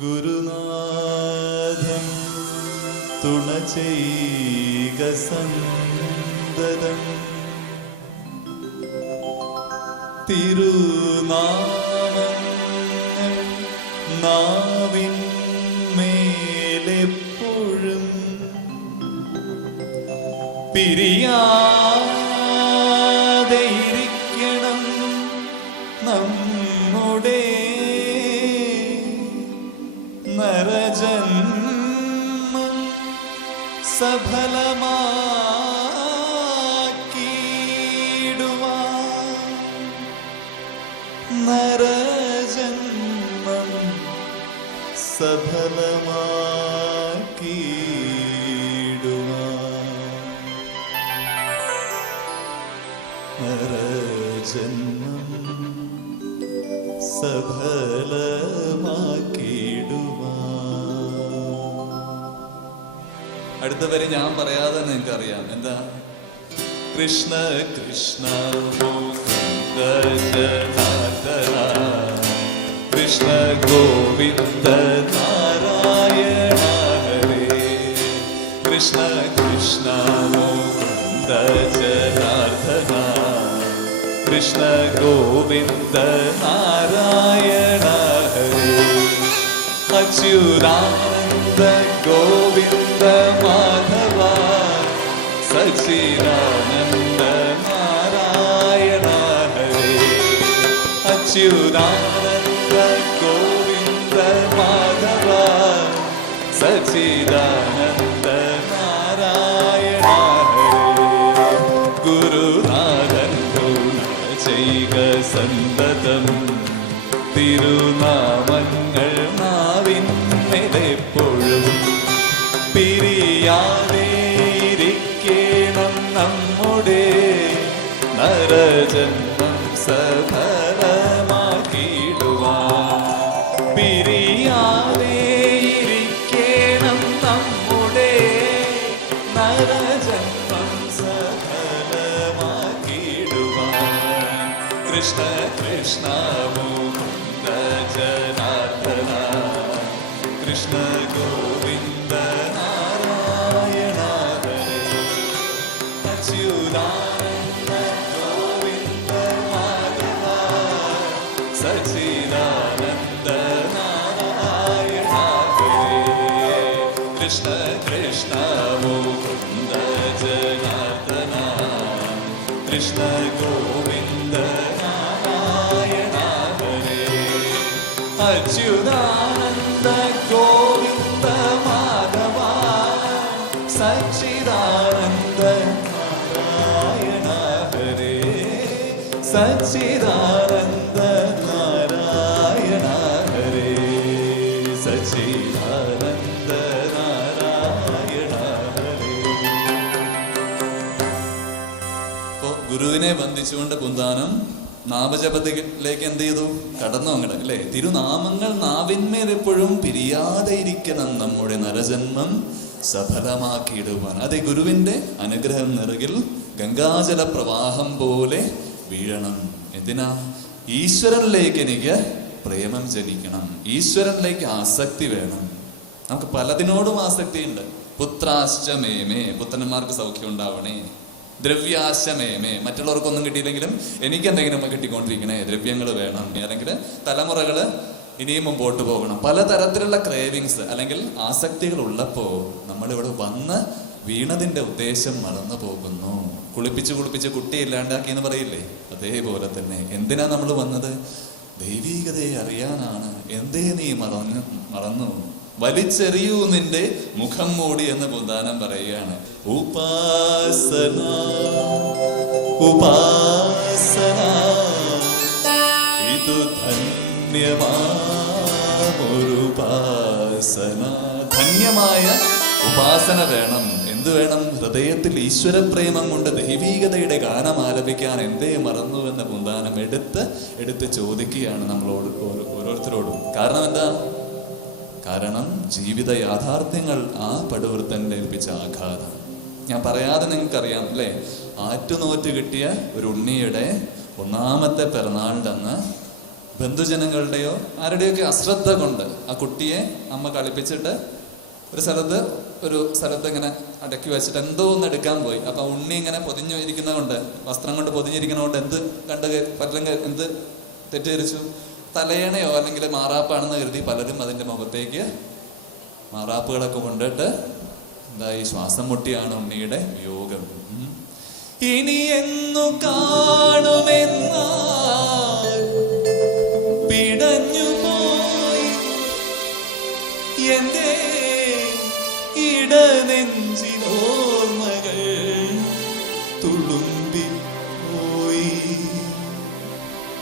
ഗുരുനാഥൻ തുണ തിരുനാമം നാവിൻ മേലെപ്പോഴും പിരിയാതെ സഫലമാക്കിയിടുവാൻ നരജന്മം സഫലമാക്കിയിടുവാൻ അടുത്ത വരെ ഞാൻ പറയാതെ നിങ്ങൾക്ക് അറിയാം എന്താ? Krishna Krishna Krishna Govinda Krishna Krishna Govinda Janardana Krishna Govinda Narayana Hare Achyudananda Govinda Madhava. Sachidananda Narayana Hare Achyudananda ഗുരുനാഥൻ ചെയ്യുക സന്തതം തിരുനാമങ്ങൾ कृष्णोन्द जनार्दना कृष्णगोविन्दनारायणा गुरानन्दगोविन्दना सचिदानन्द नारणा गरे कृष्णकृष्णमुन्द जनार्दना कृष्ण गो അച്യുതാനന്ദ ഗോവിന്ദ മാധവ സച്ചിദാനന്ദ നാരായണ സച്ചിദാനന്ദ നാരായണ സച്ചിദാനന്ദ നാരായണ ഹരേ. ഗുരുവിനെ വന്ദിച്ചുകൊണ്ട് കുന്താനം നാമജപത്തിലേക്ക് എന്ത് ചെയ്തു? കടന്നു അങ്ങോട്ട് അല്ലേ? തിരുനാമങ്ങൾ നാവിന്മേൽ എപ്പോഴും പിരിയാതെ ഇരിക്കണം നമ്മുടെ നരജന്മം സഫലമാക്കിയിടുവാൻ. അതെ ഗുരുവിന്റെ അനുഗ്രഹം നിറകിൽ ഗംഗാജല പ്രവാഹം പോലെ വീഴണം. എന്തിനാ? ഈശ്വരനിലേക്ക് എനിക്ക് പ്രേമം ജനിക്കണം. ഈശ്വരനിലേക്ക് ആസക്തി വേണം. നമുക്ക് പലതിനോടും ആസക്തിയുണ്ട്. പുത്രാശ്ചമേമേ പുത്രന്മാർക്ക് സൗഖ്യം ഉണ്ടാവണേ. ദ്രവ്യാശമേമേ. മറ്റുള്ളവർക്കൊന്നും കിട്ടിയില്ലെങ്കിലും എനിക്ക് എന്തെങ്കിലും കിട്ടിക്കൊണ്ടിരിക്കണേ. ദ്രവ്യങ്ങൾ വേണം. അല്ലെങ്കിൽ തലമുറകൾ ഇനിയും മുമ്പോട്ട് പോകണം. പലതരത്തിലുള്ള ക്രേവിങ്സ് അല്ലെങ്കിൽ ആസക്തികൾ ഉള്ളപ്പോൾ നമ്മളിവിടെ വന്ന് വീണതിന്റെ ഉദ്ദേശം മറന്നു പോകുന്നു. കുളിപ്പിച്ച് കുളിപ്പിച്ച് കുട്ടി ഇല്ലാണ്ടാക്കി എന്ന് പറയില്ലേ? അതേപോലെ തന്നെ. എന്തിനാ നമ്മൾ വന്നത്? ദൈവീകതയെ അറിയാനാണ്. എന്തേ നീ മറന്നു മറന്നു? വലിച്ചെറിയൂ നിന്റെ മുഖം മൂടി എന്ന് പുന്താനം പറയുകയാണ്. ഉപാസന. ഉപാസന. ഇതു ധന്യമാരുപാസന ധന്യമായ ഉപാസന വേണം. എന്തു വേണം? ഹൃദയത്തിൽ ഈശ്വരപ്രേമം കൊണ്ട് ദൈവീകതയുടെ ഗാനം ആലപിക്കാൻ എന്തേ മറന്നു എന്ന പുന്താനം എടുത്ത് എടുത്ത് ചോദിക്കുകയാണ് നമ്മളോട് ഓരോ- ഓരോരുത്തരോടും. കാരണം എന്താ? കാരണം ജീവിത യാഥാർത്ഥ്യങ്ങൾ ആ പടുവൃത്തൻ ഏൽപ്പിച്ച ആഘാതം. ഞാൻ പറയാതെ നിങ്ങൾക്കറിയാം അല്ലേ? ആറ്റുനോറ്റ് കിട്ടിയ ഒരു ഉണ്ണിയുടെ ഒന്നാമത്തെ പിറന്നാളിന്റെ അന്ന് ബന്ധുജനങ്ങളുടെയോ ആരുടെയൊക്കെ അശ്രദ്ധ കൊണ്ട് ആ കുട്ടിയെ അമ്മ കളിപ്പിച്ചിട്ട് ഒരു സ്ഥലത്ത് ഒരു സ്ഥലത്ത് ഇങ്ങനെ അടക്കി വെച്ചിട്ട് എന്തോ ഒന്ന് എടുക്കാൻ പോയി. അപ്പൊ ഉണ്ണി ഇങ്ങനെ പൊതിഞ്ഞു ഇരിക്കുന്നതുകൊണ്ട് വസ്ത്രം കൊണ്ട് പൊതിഞ്ഞിരിക്കുന്നതുകൊണ്ട് എന്ത് കണ്ട് പലരും എന്ത് തെറ്റിദ്ധരിച്ചു? തലയണയോ അല്ലെങ്കിൽ മാറാപ്പാണെന്ന് കരുതി പലരും അതിന്റെ മുഖത്തേക്ക് മാറാപ്പുകളൊക്കെ കൊണ്ടിട്ട് എന്തായി ശ്വാസം മുട്ടിയാണ് ഉണ്ണിയുടെ യോഗം. ഇനി എന്നു കാണുമെന്നാൽ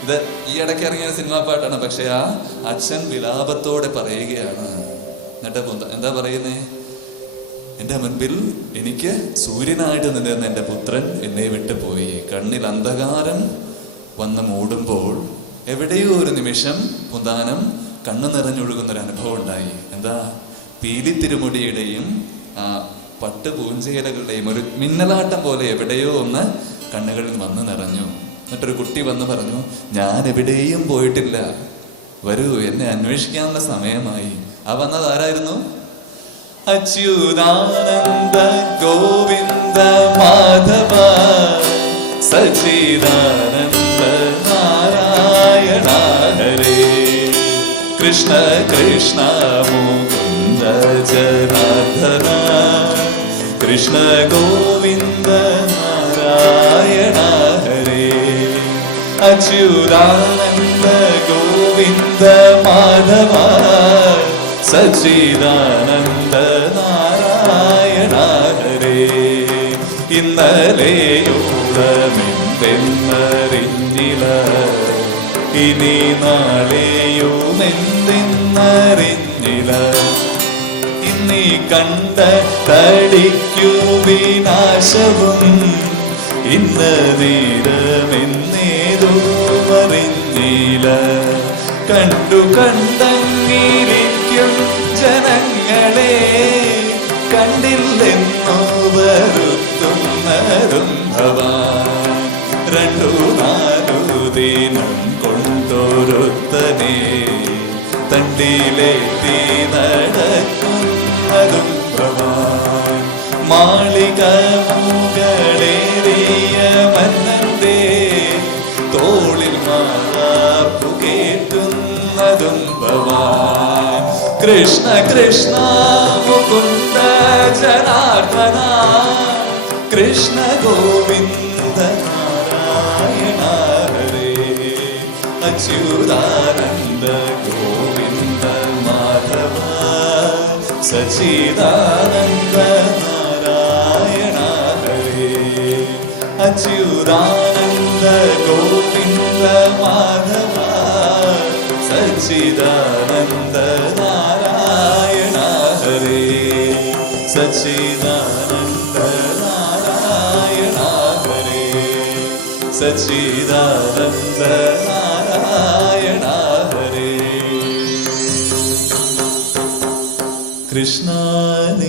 ഇത് ഈ ഇടയ്ക്ക് ഇറങ്ങിയ സിനിമാ പാട്ടാണ്. പക്ഷെ ആ അച്ഛൻ വിലാപത്തോടെ പറയുകയാണ്. എന്നിട്ട് എന്താ പറയുന്നേ? എന്റെ മുൻപിൽ എനിക്ക് സൂര്യനായിട്ട് നിന്നിരുന്ന എന്റെ പുത്രൻ എന്നെ വിട്ടു പോയി. കണ്ണിൽ അന്ധകാരം വന്ന് മൂടുമ്പോൾ എവിടെയോ ഒരു നിമിഷം പുന്താനം കണ്ണു നിറഞ്ഞൊഴുകുന്ന ഒരു അനുഭവം ഉണ്ടായി. എന്താ? പീലിത്തിരുമുടിയുടെയും ആ പട്ട് പൂഞ്ചേലകളുടെയും ഒരു മിന്നലാട്ടം പോലെ എവിടെയോ ഒന്ന് കണ്ണുകളിൽ വന്ന് നിറഞ്ഞു. എന്നിട്ടൊരു കുട്ടി വന്ന് പറഞ്ഞു ഞാൻ എവിടെയും പോയിട്ടില്ല. വരൂ എന്നെ അന്വേഷിക്കാനുള്ള സമയമായി. ആ വന്നത് ആരായിരുന്നു? അച്യുതാനന്ദ ഗോവിന്ദ മാധവ സച്ചിദാനന്ദ നാരായണ ഹരേ കൃഷ്ണ കൃഷ്ണ മുകുന്ദ ജനാർദ്ദന കൃഷ്ണ ഗോവിന്ദ അച്യുതാനന്ദ ഗോവിന്ദ മാധവ സച്ചിദാനന്ദ നാരായണ ഹരേ ഇന്നലെയോളമെന്തെന്നറിഞ്ഞില ഇനി നാളെയോ നെന്തെന്നറിഞ്ഞില ഇന്നീ കണ്ട തടിക്കു വിനാശവും ഇന്ന് അറിഞ്ഞില്ല കണ്ടു കണ്ടങ്ങിരിക്കും ജനങ്ങളെ. കണ്ടില്ലെന്നോ വരുത്തുന്നതും ഭവാൻ രണ്ടു നാലു ദിനം കൊണ്ടൊരുത്തനെ. നടക്കും നടക്കുന്നതും ഭവാൻ മാളിക മുകളേറിയ कृष्ण कृष्णा मुकुन्द जनार्दना कृष्ण गोविन्दनायणारे अच्युरानन्द गोविन्द माधवा सच्चिदानन्द नारायणाले अचुरानन्द गोविन्द माधवा सच्चिदानन्दना सच्चिदानन्द नारायणा हरे सच्चिदानन्द हरे कृष्णानि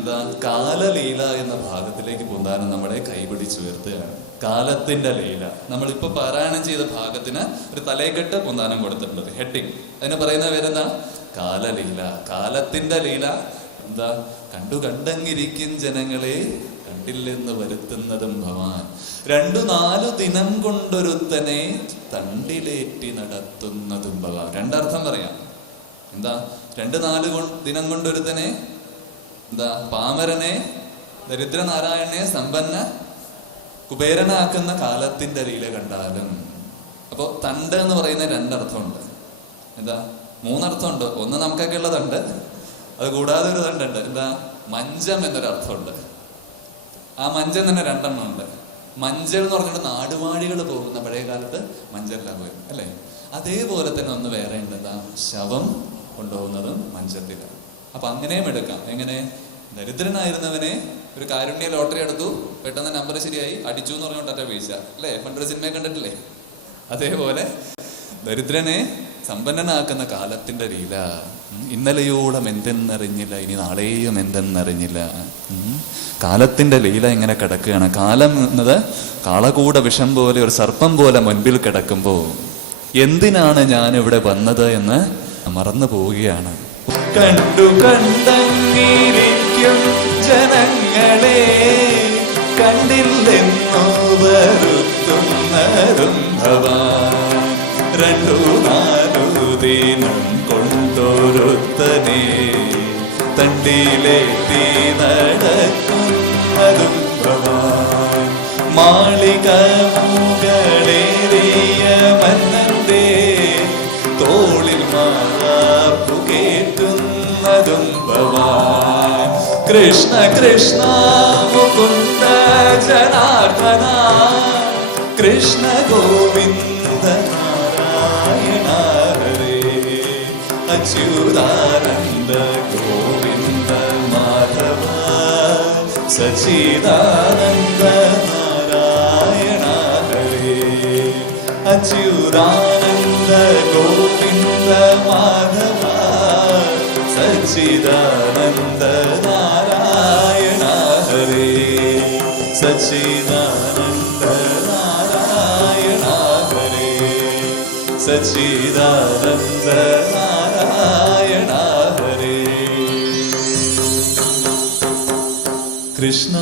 എന്താ കാലലീല എന്ന ഭാഗത്തിലേക്ക് പൊന്താനും നമ്മളെ കൈപിടിച്ചുയർത്തുകയാണ് കാലത്തിന്റെ ലീല. നമ്മളിപ്പോ പാരായണം ചെയ്ത ഭാഗത്തിന് ഒരു തലയെക്കെട്ട് പൊന്താനം കൊടുത്തിട്ടുള്ളത് ഹെഡിങ് അതിന് പറയുന്ന പേരെന്താ? കാലലീല. കാലത്തിന്റെ ലീല എന്താ? കണ്ടു കണ്ടങ്ങിരിക്കും ജനങ്ങളെ കണ്ടില്ലെന്ന് വരുത്തുന്നതും ഭവാൻ. രണ്ടു നാലു ദിനം കൊണ്ടൊരുത്തനെ തണ്ടിലേറ്റി നടത്തുന്നതും ഭവാൻ. രണ്ടർത്ഥം പറയാം. എന്താ? രണ്ട് നാല് ദിനം കൊണ്ടൊരുത്തനെ എന്താ പാമരനെ ദരിദ്രനാരായണനെ സമ്പന്ന കുബേരനാക്കുന്ന കാലത്തിന്റെ ലീല കണ്ടാലും. അപ്പോ തണ്ട് എന്ന് പറയുന്ന രണ്ടർത്ഥമുണ്ട്. എന്താ മൂന്നർത്ഥമുണ്ട്. ഒന്ന് നമുക്കൊക്കെ ഉള്ളതുണ്ട് അത് കൂടാതെ ഒരു തണ്ടുണ്ട്. എന്താ മഞ്ചം എന്നൊരു അർത്ഥമുണ്ട് ആ മഞ്ചം തന്നെ രണ്ടെണ്ണം ഉണ്ട്. മഞ്ചൽ എന്ന് പറഞ്ഞിട്ട് നാടുവാഴികൾ പോകുന്ന പഴയ കാലത്ത് മഞ്ചലിലാണ് പോയി അല്ലേ? അതേപോലെ തന്നെ ഒന്ന് വേറെ ഉണ്ട്. എന്താ ശവം കൊണ്ടുപോകുന്നതും മഞ്ചത്തിലാണ്. അപ്പൊ അങ്ങനെയും എടുക്കാം. എങ്ങനെ? ദരിദ്രനായിരുന്നവനെ ഒരു കാരുണ്യ ലോട്ടറി എടുത്തു. പെട്ടെന്ന് നമ്പർ ശരിയായി. അടിച്ചു എന്ന് പറഞ്ഞുകൊണ്ട് വീഴ്ച. അല്ലേ? പണ്ടൊരു സിനിമയെ കണ്ടിട്ടില്ലേ? അതേപോലെ ദരിദ്രനെ സമ്പന്നനാക്കുന്ന കാലത്തിന്റെ ലീല. ഇന്നലെയോളം എന്തെന്നറിഞ്ഞില്ല ഇനി നാളെയും എന്തെന്നറിഞ്ഞില്ല. കാലത്തിന്റെ ലീല ഇങ്ങനെ കിടക്കുകയാണ്. കാലം എന്നത് കാളകൂട വിഷം പോലെ ഒരു സർപ്പം പോലെ മുൻപിൽ കിടക്കുമ്പോൾ എന്തിനാണ് ഞാൻ ഇവിടെ വന്നത് എന്ന് മറന്നു പോവുകയാണ്. കണ്ടു കണ്ടങ്ങിരിക്കും ജനങ്ങളെ. കണ്ടില്ലെന്നോ വരുത്തുന്നതും ഭവാൻ രണ്ടു നാലു ദിനം കൊണ്ടൊരുത്തനെ. തണ്ടിലെത്തി നടക്കുന്നതും कृष्ण कृष्णा मुकुन्द जनार्दना कृष्ण गोविन्दनारायणागरे अचुरानन्द गोविन्द माधवः सच्चिदानन्द नारायणागरे अच्युरानन्द गोविन्द माधवा सच्चिदानन्दना സച്ചിദാനന്ദ നാരായണ ഹരേ സച്ചിദാനന്ദ നാരായണ കൃഷ്ണ